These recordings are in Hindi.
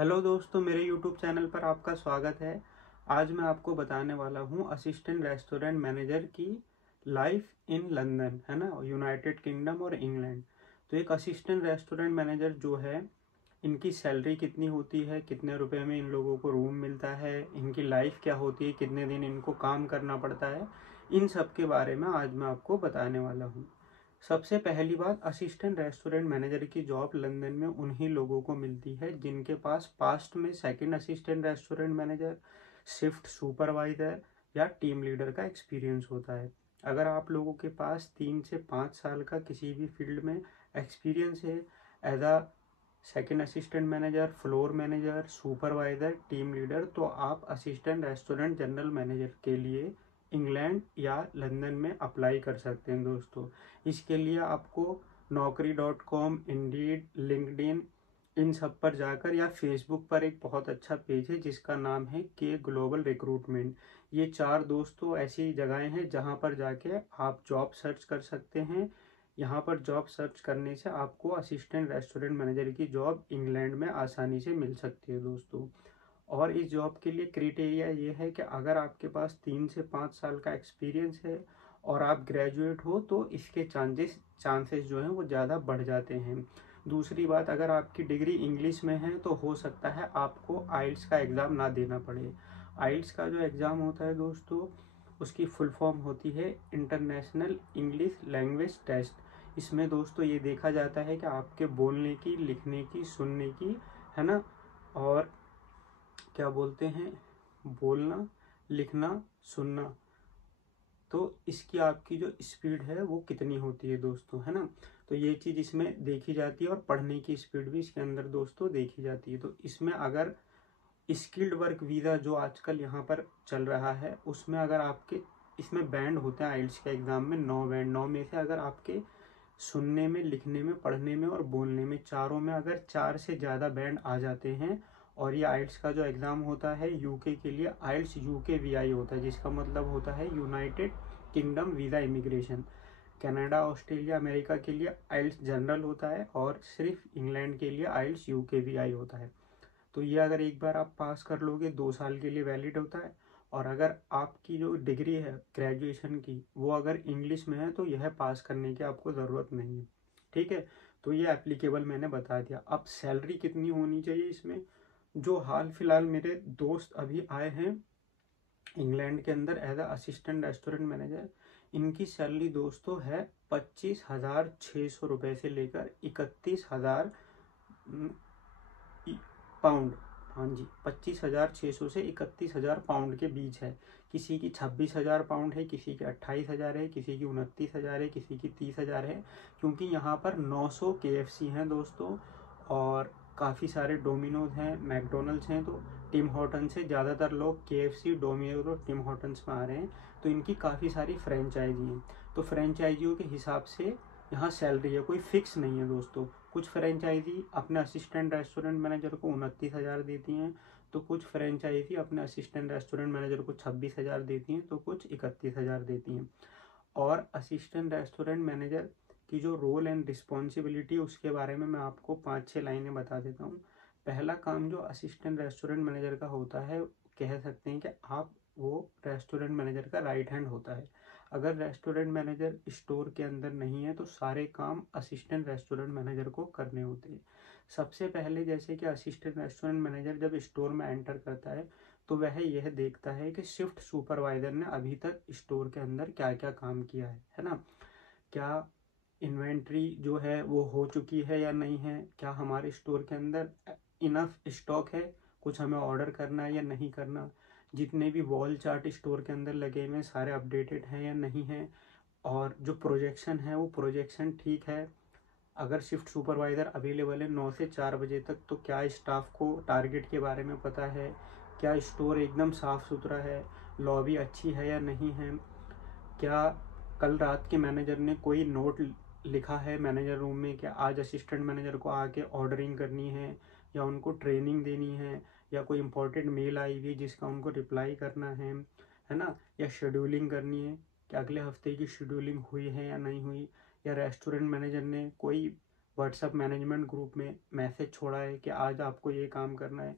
हेलो दोस्तों, मेरे यूट्यूब चैनल पर आपका स्वागत है। आज मैं आपको बताने वाला हूँ असिस्टेंट रेस्टोरेंट मैनेजर की लाइफ इन लंदन, है ना, यूनाइटेड किंगडम और इंग्लैंड। तो एक असिस्टेंट रेस्टोरेंट मैनेजर जो है, इनकी सैलरी कितनी होती है, कितने रुपए में इन लोगों को रूम मिलता है, इनकी लाइफ क्या होती है, कितने दिन इनको काम करना पड़ता है, इन सब के बारे में आज मैं आपको बताने वाला हूँ। सबसे पहली बात, असिस्टेंट रेस्टोरेंट मैनेजर की जॉब लंदन में उन्हीं लोगों को मिलती है जिनके पास पास्ट में second assistant restaurant manager, shift supervisor या टीम लीडर का एक्सपीरियंस होता है। अगर आप लोगों के पास 3 से 5 साल का किसी भी फील्ड में एक्सपीरियंस है, as a second assistant manager, floor manager, supervisor, team leader, तो आप असिस्टेंट रेस्टोरेंट जनरल मैनेजर के लिए इंग्लैंड या लंदन में अप्लाई कर सकते हैं दोस्तों। इसके लिए आपको naukri.com, इंडीड, लिंक्डइन, इन सब पर जाकर, या फेसबुक पर एक बहुत अच्छा पेज है जिसका नाम है के ग्लोबल रिक्रूटमेंट। ये 4 दोस्तों ऐसी जगहें हैं जहां पर जाके आप जॉब सर्च कर सकते हैं। यहाँ पर जॉब सर्च करने से आपको असिस्टेंट रेस्टोरेंट मैनेजर की जॉब इंग्लैंड में आसानी से मिल सकती है दोस्तों। और इस जॉब के लिए क्राइटेरिया ये है कि अगर आपके पास 3 से 5 साल का एक्सपीरियंस है और आप ग्रेजुएट हो तो इसके चांसेस जो हैं वो ज़्यादा बढ़ जाते हैं। दूसरी बात, अगर आपकी डिग्री इंग्लिश में है तो हो सकता है आपको आइल्स का एग्ज़ाम ना देना पड़े। आइल्स का जो एग्ज़ाम होता है दोस्तों, उसकी फुल फॉर्म होती है इंटरनेशनल इंग्लिश लैंग्वेज टेस्ट। इसमें दोस्तों ये देखा जाता है कि आपके बोलने की, लिखने की, सुनने की, है ना, और क्या बोलते हैं, बोलना, लिखना, सुनना, तो इसकी आपकी जो स्पीड है वो कितनी होती है दोस्तों, है ना। तो ये चीज़ इसमें देखी जाती है और पढ़ने की स्पीड भी इसके अंदर दोस्तों देखी जाती है। तो इसमें अगर स्किल्ड वर्क वीज़ा जो आजकल यहाँ पर चल रहा है, उसमें अगर आपके, इसमें बैंड होते हैं आइल्स के एग्ज़ाम में 9 बैंड, 9 में से अगर आपके सुनने में, लिखने में, पढ़ने में और बोलने में, चारों में अगर 4 से ज़्यादा बैंड आ जाते हैं, और ये आइल्स का जो एग्ज़ाम होता है यूके के लिए, आइल्स यूके वीआई होता है, जिसका मतलब होता है United kingdom visa immigration. Canada, Australia, America के लिए आइल्स जनरल होता है और सिर्फ इंग्लैंड के लिए आइल्स यूके वीआई होता है। तो ये अगर एक बार आप पास कर लोगे 2 साल के लिए वैलिड होता है। और अगर आपकी जो डिग्री है ग्रेजुएशन की वो अगर इंग्लिश में है तो यह पास करने की आपको ज़रूरत नहीं है। ठीक है, तो ये एप्लीकेबल मैंने बता दिया। अब सैलरी कितनी होनी चाहिए इसमें, जो हाल फिलहाल मेरे दोस्त अभी आए हैं इंग्लैंड के अंदर as a assistant restaurant manager, इनकी सैलरी दोस्तों है 25,600 रुपये से लेकर 31,000 पाउंड। हाँ जी, 25,600 से 31,000 पाउंड के बीच है। किसी की 26,000 पाउंड है, किसी की 28,000 है, किसी की 29,000 है, किसी की 30,000 है। क्योंकि यहाँ पर 900 KFC हैं दोस्तों, और काफ़ी सारे डोमिनोज हैं, मैकडोनल्ड्स हैं, तो टिम हॉर्टन से ज़्यादातर लोग KFC, डोमिनोज और टिम हॉर्टन्स में आ रहे हैं। तो इनकी काफ़ी सारी फ्रेंचाइजी हैं। तो फ्रेंचाइजियों के हिसाब से यहाँ सैलरी है, कोई फिक्स नहीं है दोस्तों। कुछ फ्रेंचाइजी अपने असिस्टेंट रेस्टोरेंट मैनेजर को 29,000 देती हैं, तो कुछ फ्रेंचाइजी अपने असिस्टेंट रेस्टोरेंट मैनेजर को 26,000 देती हैं, तो कुछ 31,000 देती हैं। और असिस्टेंट रेस्टोरेंट मैनेजर की जो रोल एंड रिस्पॉन्सिबिलिटी, उसके बारे में मैं आपको 5-6 लाइनें बता देता हूँ। पहला काम जो असिस्टेंट रेस्टोरेंट मैनेजर का होता है, कह सकते हैं कि आप वो रेस्टोरेंट मैनेजर का राइट हैंड होता है। अगर रेस्टोरेंट मैनेजर स्टोर के अंदर नहीं है तो सारे काम असिस्टेंट रेस्टोरेंट मैनेजर को करने होते हैं। सबसे पहले जैसे कि असिस्टेंट रेस्टोरेंट मैनेजर जब स्टोर में एंटर करता है तो वह यह देखता है कि शिफ्ट सुपरवाइजर ने अभी तक स्टोर के अंदर क्या क्या काम किया है ना। क्या इन्वेंट्री जो है वो हो चुकी है या नहीं है, क्या हमारे स्टोर के अंदर इनफ स्टॉक है, कुछ हमें ऑर्डर करना है या नहीं करना, जितने भी वॉल चार्ट स्टोर के अंदर लगे हुए हैं सारे अपडेटेड हैं या नहीं है, और जो प्रोजेक्शन है वो प्रोजेक्शन ठीक है। अगर शिफ्ट सुपरवाइज़र अवेलेबल है 9 से 4 बजे तक, तो क्या स्टाफ को टारगेट के बारे में पता है, क्या स्टोर एकदम साफ़ सुथरा है, लॉबी अच्छी है या नहीं है, क्या कल रात के मैनेजर ने कोई नोट लिखा है मैनेजर रूम में कि आज असिस्टेंट मैनेजर को आके ऑर्डरिंग करनी है, या उनको ट्रेनिंग देनी है, या कोई इंपॉर्टेंट मेल आई हुई जिसका उनको रिप्लाई करना है ना, या शेड्यूलिंग करनी है कि अगले हफ्ते की शेड्यूलिंग हुई है या नहीं हुई, या रेस्टोरेंट मैनेजर ने कोई व्हाट्सएप मैनेजमेंट ग्रुप में मैसेज छोड़ा है कि आज आपको ये काम करना है,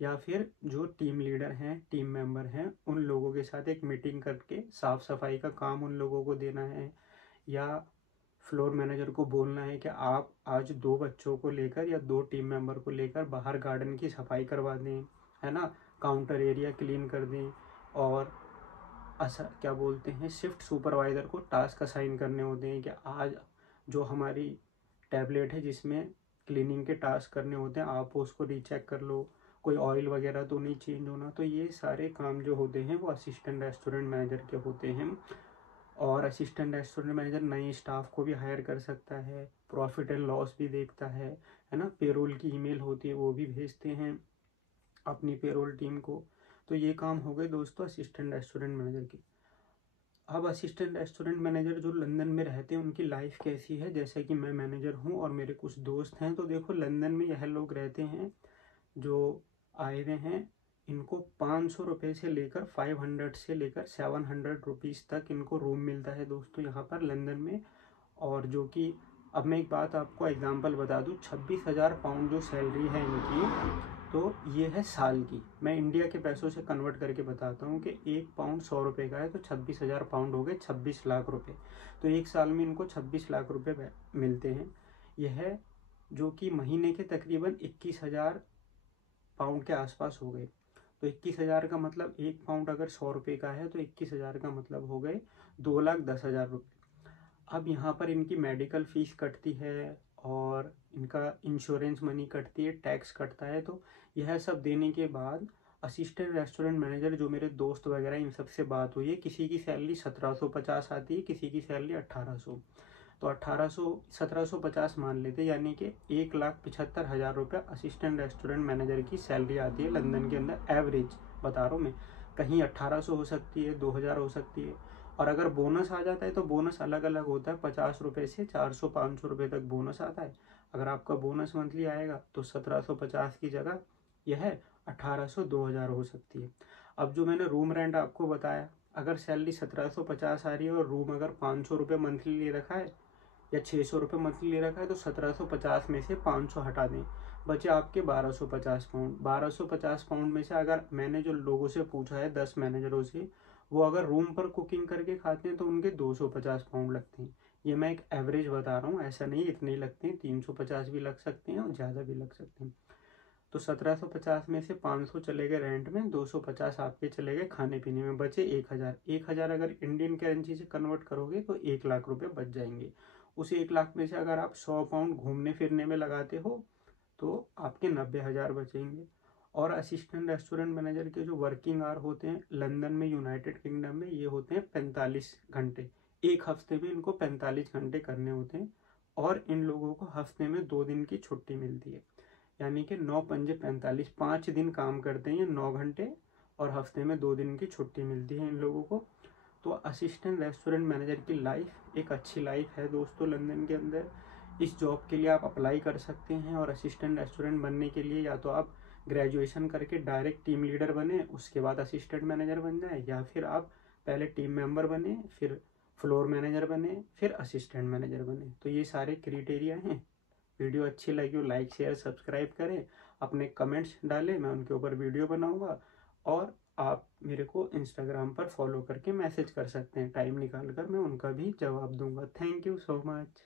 या फिर जो टीम लीडर हैं, टीम मेंबर हैं, उन लोगों के साथ एक मीटिंग करके साफ सफाई का काम उन लोगों को देना है, या फ्लोर मैनेजर को बोलना है कि आप आज 2 बच्चों को लेकर या 2 टीम मेंबर को लेकर बाहर गार्डन की सफाई करवा दें, है ना, काउंटर एरिया क्लीन कर दें। और क्या बोलते हैं, शिफ्ट सुपरवाइज़र को टास्क असाइन करने होते हैं कि आज जो हमारी टैबलेट है जिसमें क्लीनिंग के टास्क करने होते हैं, आप उसको रीचेक कर लो, कोई ऑयल वगैरह तो नहीं चेंज होना। तो ये सारे काम जो होते हैं वो असिस्टेंट रेस्टोरेंट मैनेजर के होते हैं। और असिस्टेंट रेस्टोरेंट मैनेजर नए स्टाफ को भी हायर कर सकता है, प्रॉफिट एंड लॉस भी देखता है ना, पेरोल की ईमेल होती है वो भी भेजते हैं अपनी पेरोल टीम को। तो ये काम हो गए दोस्तों असिस्टेंट रेस्टोरेंट मैनेजर के। अब असिस्टेंट रेस्टोरेंट मैनेजर जो लंदन में रहते हैं उनकी लाइफ कैसी है, जैसे कि मैं मैनेजर हूँ और मेरे कुछ दोस्त हैं। तो देखो लंदन में यह लोग रहते हैं जो आए हुए हैं, इनको 500 रुपये से लेकर 500 से लेकर 700 रुपीज़ तक इनको रूम मिलता है दोस्तों यहाँ पर लंदन में। और जो कि अब मैं एक बात आपको एग्जांपल बता दूँ, 26,000 पाउंड जो सैलरी है इनकी, तो ये है साल की। मैं इंडिया के पैसों से कन्वर्ट करके बताता हूँ कि 1 पाउंड 100 रुपये का है, तो 26,000 पाउंड हो गए 26 लाख रुपए। तो एक साल में इनको 26 लाख रुपए मिलते हैं। यह जो कि महीने के तकरीबन 21,000 पाउंड के आसपास हो गए। तो 21,000 का मतलब 1 पाउंड अगर 100 रुपये का है तो 21,000 का मतलब हो गए 2,10,000 रुपये। अब यहाँ पर इनकी मेडिकल फीस कटती है और इनका इंश्योरेंस मनी कटती है, टैक्स कटता है। तो यह सब देने के बाद असिस्टेंट रेस्टोरेंट मैनेजर जो मेरे दोस्त वगैरह इन सब से बात हुई है, किसी की सैलरी 1750 आती है, किसी की सैलरी 1800। तो 1750 मान लेते, यानी कि 1,75,000 रुपये असिस्टेंट रेस्टोरेंट मैनेजर की सैलरी आती है लंदन के अंदर, एवरेज बता रहा हूँ मैं। कहीं 1800 हो सकती है, 2000 हो सकती है। और अगर बोनस आ जाता है तो बोनस अलग अलग होता है, 50 रुपये से 400-500 रुपये तक बोनस आता है। अगर आपका बोनस मंथली आएगा तो 1750 की जगह यह 1800-2000 हो सकती है। अब जो मैंने रूम रेंट आपको बताया, अगर सैलरी 1750 आ रही है और रूम अगर 500 रुपये मंथली ले रखा है या 600 रुपये मंथली ले रखा है, तो 1750 में से 500 हटा दें, बचे आपके 1250 पाउंड। 1250 पाउंड में से अगर मैंने जो लोगों से पूछा है 10 मैनेजरों से, वो अगर रूम पर कुकिंग करके खाते हैं तो उनके 250 पाउंड लगते हैं। ये मैं एक एवरेज बता रहा हूँ, ऐसा नहीं इतने ही लगते हैं, 350 भी लग सकते हैं और ज़्यादा भी लग सकते हैं। तो 1750 में से 500 चले गए रेंट में, 250 आपके चले गए खाने पीने में, बचे 1,000। 1,000 अगर इंडियन करेंसी से कन्वर्ट करोगे तो 1,00,000 रुपये बच जाएंगे। उस 1,00,000 में से अगर आप 100 पाउंड घूमने फिरने में लगाते हो तो आपके 90,000 बचेंगे। और असिस्टेंट रेस्टोरेंट मैनेजर के जो वर्किंग आवर होते हैं लंदन में, यूनाइटेड किंगडम में, ये होते हैं 45 घंटे। एक हफ्ते में इनको 45 घंटे करने होते हैं। और इन लोगों को हफ्ते में 2 दिन की छुट्टी मिलती है, यानी कि 9 पंजे 45, 5 दिन काम करते हैं 9 घंटे, और हफ्ते में 2 दिन की छुट्टी मिलती है इन लोगों को। तो असिस्टेंट रेस्टोरेंट मैनेजर की लाइफ एक अच्छी लाइफ है दोस्तों लंदन के अंदर। इस जॉब के लिए आप अप्लाई कर सकते हैं, और असिस्टेंट रेस्टोरेंट बनने के लिए या तो आप ग्रेजुएशन करके डायरेक्ट टीम लीडर बने, उसके बाद असिस्टेंट मैनेजर बन जाए, या फिर आप पहले टीम मेंबर बने, फिर फ्लोर मैनेजर बने, फिर असिस्टेंट मैनेजर बने। तो ये सारे क्राइटेरिया हैं। वीडियो अच्छी लगी हो लाइक शेयर सब्सक्राइब करें, अपने कमेंट्स डालें, मैं उनके ऊपर वीडियो बनाऊंगा। और आप मेरे को इंस्टाग्राम पर फॉलो करके मैसेज कर सकते हैं, टाइम निकाल कर मैं उनका भी जवाब दूंगा। Thank you so much.